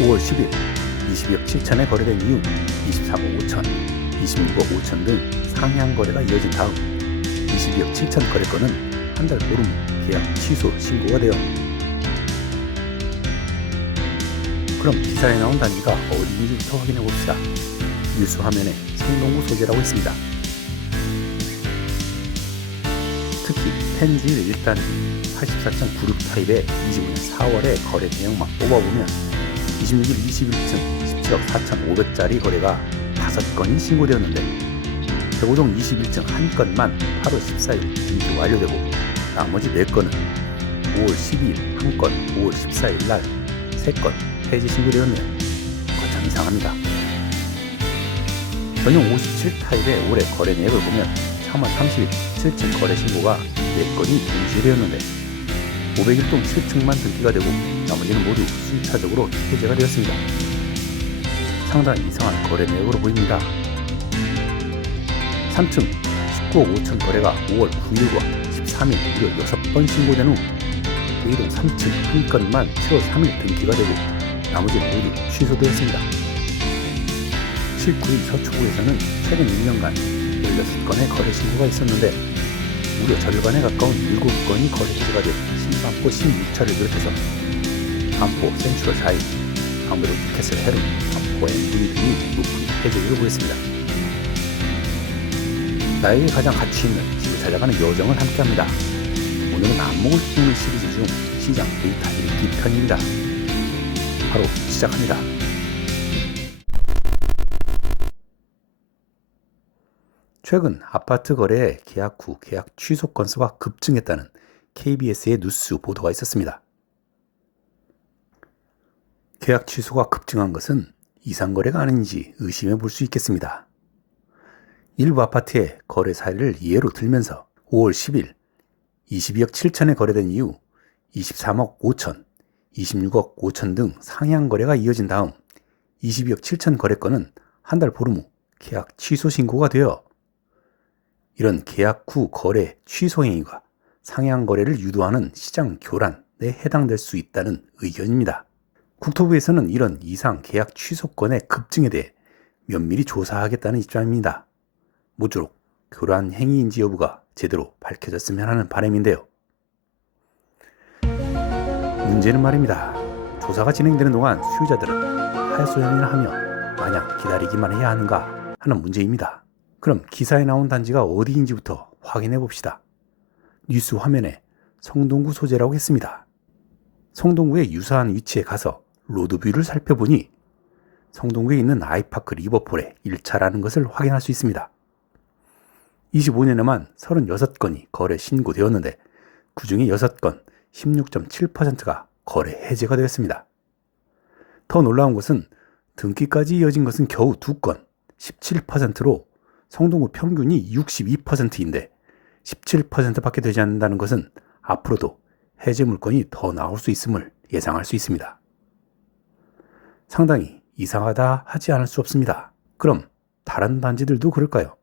5월 10일 22억 7천에 거래된 이후 23억 5천, 26억 5천 등 상향 거래가 이어진 다음 22억 7천 거래건은 한 달 보름 계약 취소 신고가 되어 그럼 기사에 나온 단지가 어디인지부터 확인해 봅시다. 뉴스 화면에 성동구 소재라고 있습니다. 특히 펜지 1단지 84.96 타입의 25년 4월에 거래 내역만 뽑아보면 26일 21층 17억 4,500짜리 거래가 5건이 신고되었는데 대고동 21층 1건만 8월 14일 등기 완료되고 나머지 4건은 5월 12일 1건, 5월 14일 날 3건 폐지 신고되었네요. 거참 이상합니다. 전용 57 타입의 올해 거래 내역을 보면 3월 30일 7층 거래 신고가 4건이 동시에 되었는데 501동 7층만 등기가 되고 나머지는 모두 순차적으로 해제가 되었습니다. 상당히 이상한 거래 내역으로 보입니다. 3층 19억 5천 거래가 5월 9일과 13일 무려 6번 신고된 후 대이동 3층 한 건만 7월 3일 등기가 되고 나머지는 모두 취소되었습니다. 7구의 서초구에서는 최근 1년간 16건의 거래 신고가 있었는데 무려 절반에 가까운 7건이 거래 해제가 되어 신반포 16차를 비롯해서 반포 센츄럴 4일, 강변도 캐슬 헤론, 반포 MV 등이 높은 해제율을 보였습니다. 나에게 가장 가치 있는 집을 찾아가는 여정을 함께합니다. 오늘은 안목을 키우는 시리즈 중 시장 데이터 읽기 편입니다. 바로 시작합니다. 최근 아파트 거래의 계약 후 계약 취소 건수가 급증했다는 KBS의 뉴스 보도가 있었습니다. 계약 취소가 급증한 것은 이상거래가 아닌지 의심해 볼 수 있겠습니다. 일부 아파트의 거래 사례를 예로 들면서 5월 10일 22억 7천에 거래된 이후 23억 5천, 26억 5천 등 상향 거래가 이어진 다음 22억 7천 거래건은 한 달 보름 후 계약 취소 신고가 되어 이런 계약 후 거래 취소 행위가 상향 거래를 유도하는 시장 교란에 해당될 수 있다는 의견입니다. 국토부에서는 이런 이상 계약 취소 건의 급증에 대해 면밀히 조사하겠다는 입장입니다. 모쪼록 교란 행위인지 여부가 제대로 밝혀졌으면 하는 바람인데요. 문제는 말입니다. 조사가 진행되는 동안 수요자들은 하소연이나 하며 마냥 기다리기만 해야 하는가 하는 문제입니다. 그럼 기사에 나온 단지가 어디인지부터 확인해 봅시다. 뉴스 화면에 성동구 소재라고 했습니다. 성동구의 유사한 위치에 가서 로드뷰를 살펴보니 성동구에 있는 아이파크 리버폴의 1차라는 것을 확인할 수 있습니다. 25년에만 36건이 거래 신고되었는데 그 중에 6건 16.7%가 거래 해제가 되었습니다. 더 놀라운 것은 등기까지 이어진 것은 겨우 2건 17%로 성동구 평균이 62%인데 17%밖에 되지 않는다는 것은 앞으로도 해제 물건이 더 나올 수 있음을 예상할 수 있습니다. 상당히 이상하다 하지 않을 수 없습니다. 그럼 다른 단지들도 그럴까요?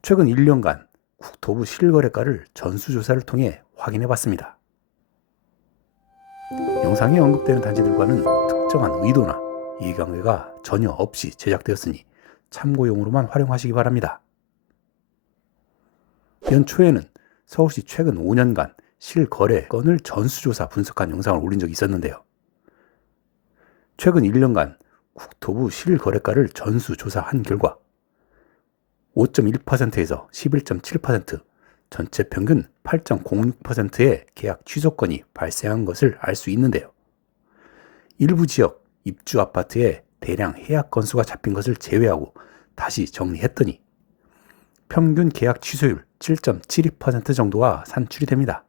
최근 1년간 국토부 실거래가를 전수조사를 통해 확인해 봤습니다. 영상에 언급되는 단지들과는 특정한 의도나 이해관계가 전혀 없이 제작되었으니 참고용으로만 활용하시기 바랍니다. 연초에는 서울시 최근 5년간 실거래 건을 전수조사 분석한 영상을 올린 적이 있었는데요. 최근 1년간 국토부 실거래가를 전수조사한 결과 5.1%에서 11.7%, 전체 평균 8.06%의 계약 취소건이 발생한 것을 알 수 있는데요. 일부 지역 입주 아파트에 대량 해약 건수가 잡힌 것을 제외하고 다시 정리했더니 평균 계약 취소율 7.72% 정도가 산출이 됩니다.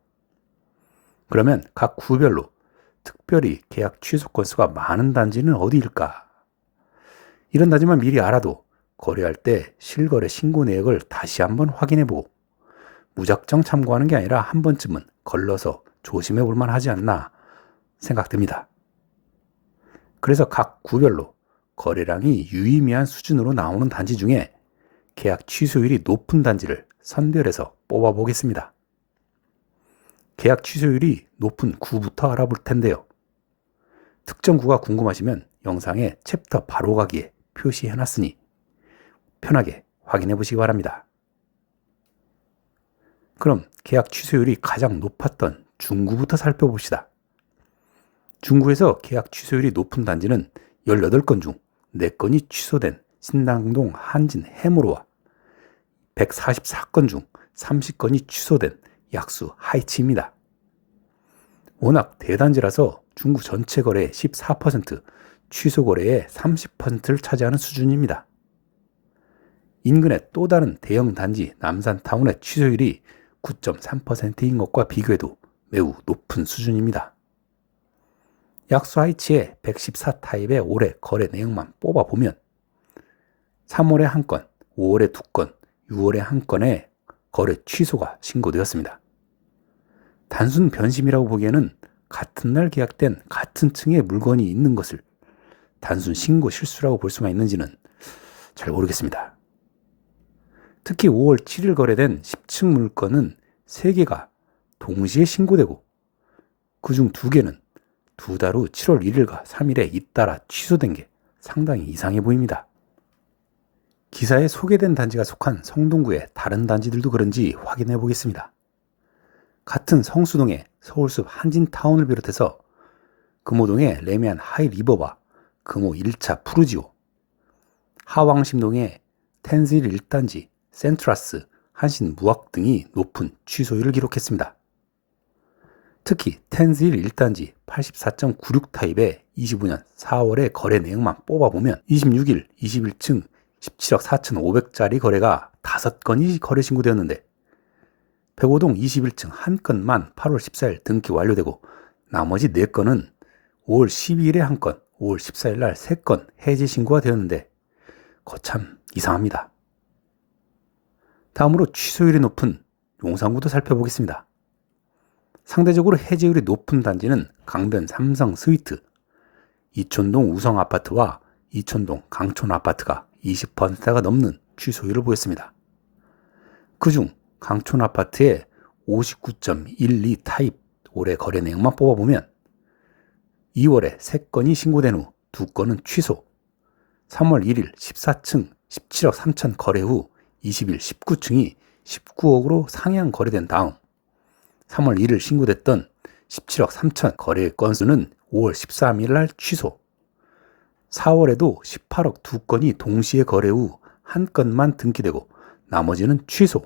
그러면 각 구별로 특별히 계약 취소 건수가 많은 단지는 어디일까? 이런 단지만 미리 알아도 거래할 때 실거래 신고 내역을 다시 한번 확인해보고 무작정 참고하는 게 아니라 한 번쯤은 걸러서 조심해 볼 만하지 않나 생각됩니다. 그래서 각 구별로 거래량이 유의미한 수준으로 나오는 단지 중에 계약 취소율이 높은 단지를 선별해서 뽑아보겠습니다. 계약 취소율이 높은 구부터 알아볼 텐데요. 특정 구가 궁금하시면 영상에 챕터 바로 가기에 표시해놨으니 편하게 확인해 보시기 바랍니다. 그럼 계약 취소율이 가장 높았던 중구부터 살펴봅시다. 중구에서 계약 취소율이 높은 단지는 18건 중 4건이 취소된 신당동 한진 해무로와 144건 중 30건이 취소된 약수 하이츠입니다. 워낙 대단지라서 중구 전체 거래의 14%, 취소 거래의 30%를 차지하는 수준입니다. 인근의 또 다른 대형 단지 남산타운의 취소율이 9.3%인 것과 비교해도 매우 높은 수준입니다. 약수 하이츠의 114 타입의 올해 거래 내역만 뽑아보면 3월에 1건, 5월에 2건, 6월에 1건의 거래 취소가 신고되었습니다. 단순 변심이라고 보기에는 같은 날 계약된 같은 층의 물건이 있는 것을 단순 신고 실수라고 볼 수만 있는지는 잘 모르겠습니다. 특히 5월 7일 거래된 10층 물건은 3개가 동시에 신고되고 그중 2개는 2달 후 7월 1일과 3일에 잇따라 취소된 게 상당히 이상해 보입니다. 기사에 소개된 단지가 속한 성동구의 다른 단지들도 그런지 확인해 보겠습니다. 같은 성수동의 서울숲 한진타운을 비롯해서 금호동의 레미안 하이리버와 금호 1차 푸르지오, 하왕심동의 텐실 1단지, 센트라스, 한신무학 등이 높은 취소율을 기록했습니다. 특히 텐실 1단지 84.96 타입의 25년 4월의 거래 내역만 뽑아보면 26일 21층 17억 4,500짜리 거래가 5건이 거래 신고되었는데 105동 21층 1건만 8월 14일 등기 완료되고 나머지 4건은 5월 12일에 1건, 5월 14일 날 3건 해지 신고가 되었는데 거참 이상합니다. 다음으로 취소율이 높은 용산구도 살펴보겠습니다. 상대적으로 해지율이 높은 단지는 강변 삼성 스위트, 이촌동 우성아파트와 이촌동 강촌아파트가 20%가 넘는 취소율을 보였습니다. 그중 강촌아파트의 59.12 타입 올해 거래 내역만 뽑아보면 2월에 3건이 신고된 후 2건은 취소, 3월 1일 14층 17억 3천 거래 후 20일 19층이 19억으로 상향 거래된 다음 3월 1일 신고됐던 17억 3천 거래 건수는 5월 13일 날 취소, 4월에도 18억 2건이 동시에 거래 후 1건만 등기되고 나머지는 취소,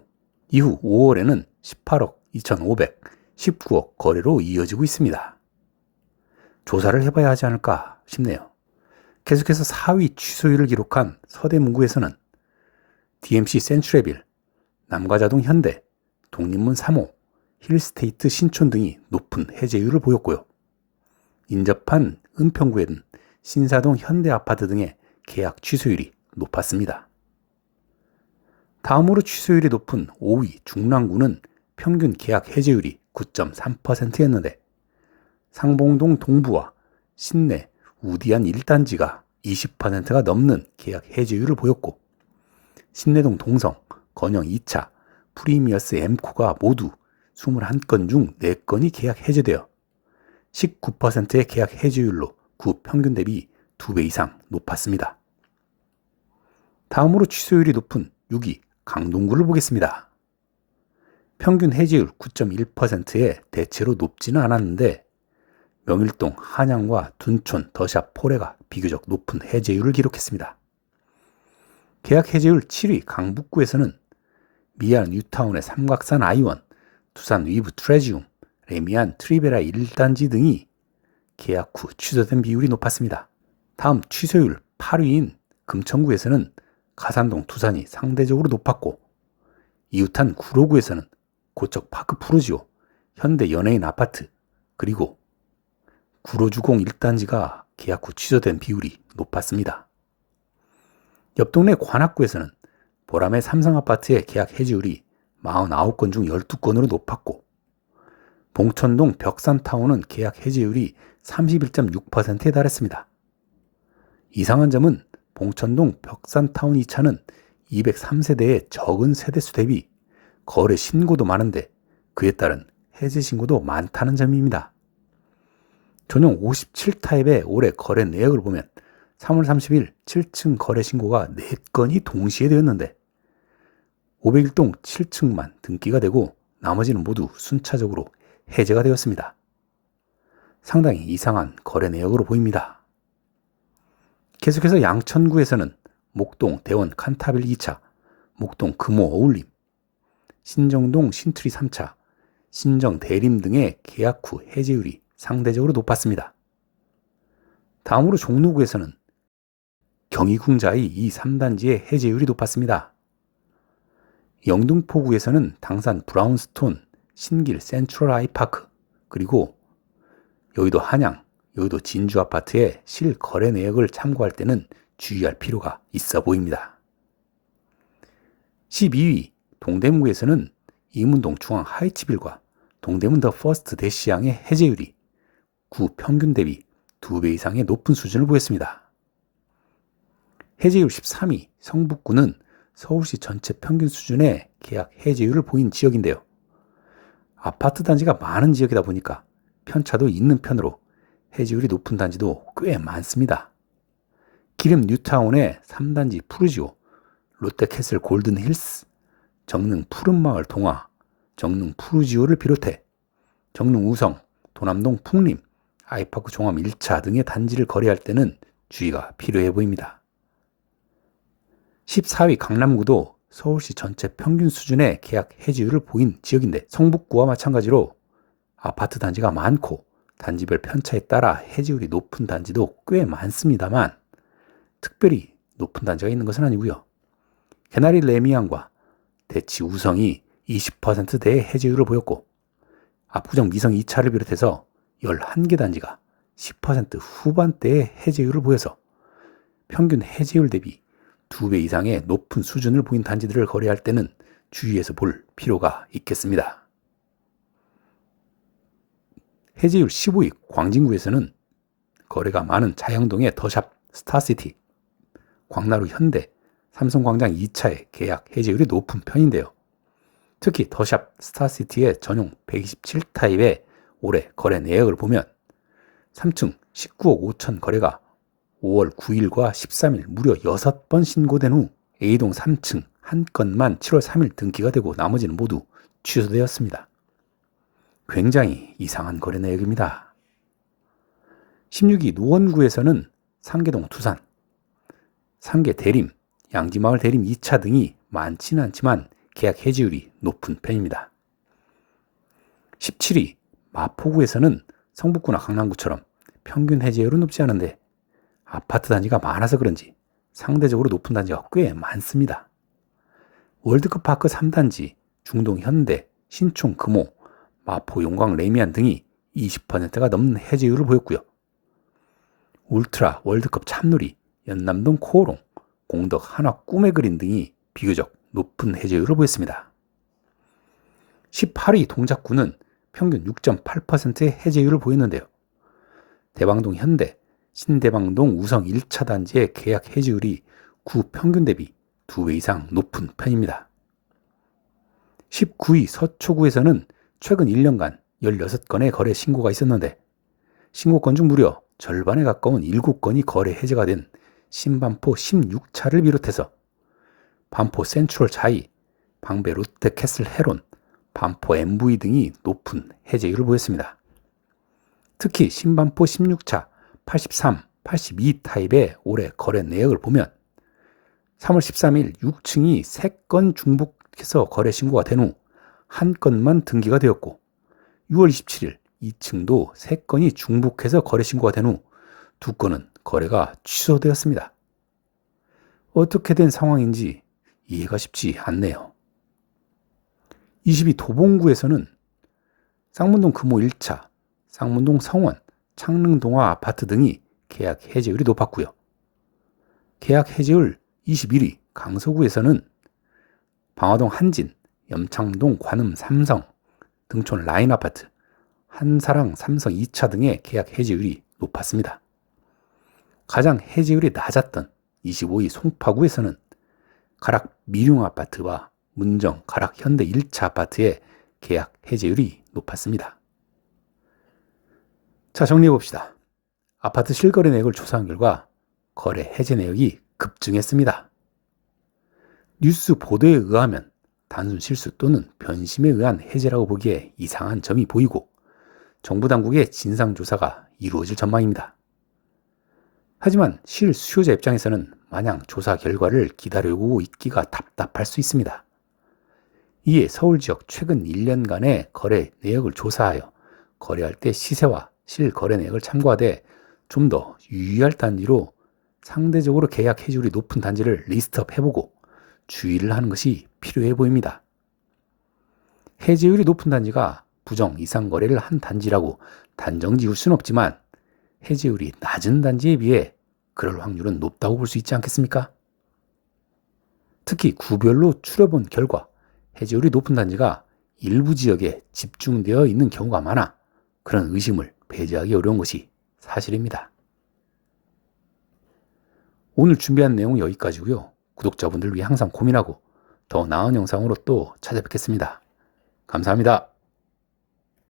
이후 5월에는 18억 2,500, 19억 거래로 이어지고 있습니다. 조사를 해봐야 하지 않을까 싶네요. 계속해서 4위 취소율을 기록한 서대문구에서는 DMC 센츄레빌, 남가자동 현대, 독립문 3호, 힐스테이트 신촌 등이 높은 해제율을 보였고요. 인접한 은평구에는 신사동 현대아파트 등의 계약 취소율이 높았습니다. 다음으로 취소율이 높은 5위 중랑구는 평균 계약 해제율이 9.3%였는데 상봉동 동부와 신내 우디안 1단지가 20%가 넘는 계약 해제율을 보였고 신내동 동성, 건영 2차, 프리미어스 M코가 모두 21건 중 4건이 계약 해제되어 19%의 계약 해제율로 구 평균 대비 2배 이상 높았습니다. 다음으로 취소율이 높은 6위 강동구를 보겠습니다. 평균 해제율 9.1%에 대체로 높지는 않았는데 명일동, 한양과 둔촌, 더샵, 포레가 비교적 높은 해제율을 기록했습니다. 계약 해제율 7위 강북구에서는 미안 뉴타운의 삼각산 아이원, 두산 위브 트레지움, 레미안 트리베라 1단지 등이 계약 후 취소된 비율이 높았습니다. 다음 취소율 8위인 금천구에서는 가산동 두산이 상대적으로 높았고 이웃한 구로구에서는 고척 파크 푸르지오, 현대 연예인 아파트, 그리고 구로주공 1단지가 계약 후 취소된 비율이 높았습니다. 옆 동네 관악구에서는 보람의 삼성아파트의 계약 해지율이 49건 중 12건으로 높았고 봉천동 벽산타운은 계약 해지율이 31.6%에 달했습니다. 이상한 점은 봉천동 벽산타운 2차는 203세대의 적은 세대수 대비 거래 신고도 많은데 그에 따른 해지 신고도 많다는 점입니다. 전용 57타입의 올해 거래 내역을 보면 3월 30일 7층 거래 신고가 4건이 동시에 되었는데 501동 7층만 등기가 되고 나머지는 모두 순차적으로 해제가 되었습니다. 상당히 이상한 거래 내역으로 보입니다. 계속해서 양천구에서는 목동 대원 칸타빌 2차, 목동 금호 어울림, 신정동 신트리 3차, 신정 대림 등의 계약 후 해제율이 상대적으로 높았습니다. 다음으로 종로구에서는 경희궁자의 이 3단지의 해제율이 높았습니다. 영등포구에서는 당산 브라운스톤, 신길 센트럴 아이파크, 그리고 여의도 한양, 여의도 진주아파트의 실거래 내역을 참고할 때는 주의할 필요가 있어 보입니다. 12위 동대문구에서는 이문동 중앙 하이츠빌과 동대문 더 퍼스트 대시양의 해제율이 구 평균 대비 2배 이상의 높은 수준을 보였습니다. 해제율 13위 성북구는 서울시 전체 평균 수준의 계약 해제율을 보인 지역인데요. 아파트 단지가 많은 지역이다 보니까 편차도 있는 편으로 해제율이 높은 단지도 꽤 많습니다. 기름 뉴타운의 3단지 푸르지오, 롯데캐슬 골든힐스, 정릉 푸른마을 동화, 정릉 푸르지오를 비롯해 정릉 우성, 도남동 풍림, 아이파크 종합 1차 등의 단지를 거래할 때는 주의가 필요해 보입니다. 14위 강남구도 서울시 전체 평균 수준의 계약 해지율을 보인 지역인데 성북구와 마찬가지로 아파트 단지가 많고 단지별 편차에 따라 해지율이 높은 단지도 꽤 많습니다만 특별히 높은 단지가 있는 것은 아니고요. 개나리 레미안과 대치 우성이 20%대의 해지율을 보였고 압구정 미성 2차를 비롯해서 11개 단지가 10% 후반대의 해제율을 보여서 평균 해제율 대비 2배 이상의 높은 수준을 보인 단지들을 거래할 때는 주의해서 볼 필요가 있겠습니다. 해제율 15위 광진구에서는 거래가 많은 자영동의 더샵 스타시티, 광나루 현대, 삼성광장 2차의 계약 해제율이 높은 편인데요. 특히 더샵 스타시티의 전용 127타입의 올해 거래 내역을 보면 3층 19억 5천 거래가 5월 9일과 13일 무려 6번 신고된 후 A동 3층 한 건만 7월 3일 등기가 되고 나머지는 모두 취소되었습니다. 굉장히 이상한 거래 내역입니다. 16위 노원구에서는 상계동 투산, 상계 대림, 양지마을 대림 2차 등이 많지는 않지만 계약 해지율이 높은 편입니다. 17위 마포구에서는 성북구나 강남구처럼 평균 해제율은 높지 않은데 아파트 단지가 많아서 그런지 상대적으로 높은 단지가 꽤 많습니다. 월드컵파크 3단지, 중동 현대, 신촌 금호, 마포 용광 레미안 등이 20%가 넘는 해제율을 보였고요. 울트라 월드컵 참누리, 연남동 코오롱, 공덕 한화 꿈의 그린 등이 비교적 높은 해제율을 보였습니다. 18위 동작구는 평균 6.8%의 해제율을 보였는데요. 대방동 현대, 신대방동 우성 1차 단지의 계약 해지율이 구 평균 대비 2배 이상 높은 편입니다. 19위 서초구에서는 최근 1년간 16건의 거래 신고가 있었는데 신고건 중 무려 절반에 가까운 7건이 거래 해제가 된 신반포 16차를 비롯해서 반포 센트럴 자이, 방배 롯데캐슬 헤론, 반포 MV 등이 높은 해제율을 보였습니다. 특히 신반포 16차 83, 82 타입의 올해 거래 내역을 보면 3월 13일 6층이 3건 중복해서 거래 신고가 된 후 한 건만 등기가 되었고 6월 27일 2층도 3건이 중복해서 거래 신고가 된 후 2건은 거래가 취소되었습니다. 어떻게 된 상황인지 이해가 쉽지 않네요. 22 도봉구에서는 쌍문동 금호 1차, 쌍문동 성원, 창릉동화 아파트 등이 계약 해제율이 높았고요. 계약 해제율 21위 강서구에서는 방화동 한진, 염창동 관음 삼성, 등촌 라인 아파트, 한사랑 삼성 2차 등의 계약 해제율이 높았습니다. 가장 해제율이 낮았던 25위 송파구에서는 가락 미룡 아파트와 문정 가락 현대 1차 아파트의 계약 해제율이 높았습니다. 자, 정리해 봅시다. 아파트 실거래 내역을 조사한 결과 거래 해제 내역이 급증했습니다. 뉴스 보도에 의하면 단순 실수 또는 변심에 의한 해제라고 보기에 이상한 점이 보이고 정부 당국의 진상조사가 이루어질 전망입니다. 하지만 실수요자 입장에서는 마냥 조사 결과를 기다리고 있기가 답답할 수 있습니다. 이에 서울 지역 최근 1년간의 거래 내역을 조사하여 거래할 때 시세와 실거래 내역을 참고하되 좀 더 유의할 단지로 상대적으로 계약 해지율이 높은 단지를 리스트업 해보고 주의를 하는 것이 필요해 보입니다. 해지율이 높은 단지가 부정 이상 거래를 한 단지라고 단정 지을 수는 없지만 해지율이 낮은 단지에 비해 그럴 확률은 높다고 볼 수 있지 않겠습니까? 특히 구별로 추려본 결과 해지율이 높은 단지가 일부 지역에 집중되어 있는 경우가 많아 그런 의심을 배제하기 어려운 것이 사실입니다. 오늘 준비한 내용은 여기까지고요. 구독자분들을 위해 항상 고민하고 더 나은 영상으로 또 찾아뵙겠습니다. 감사합니다.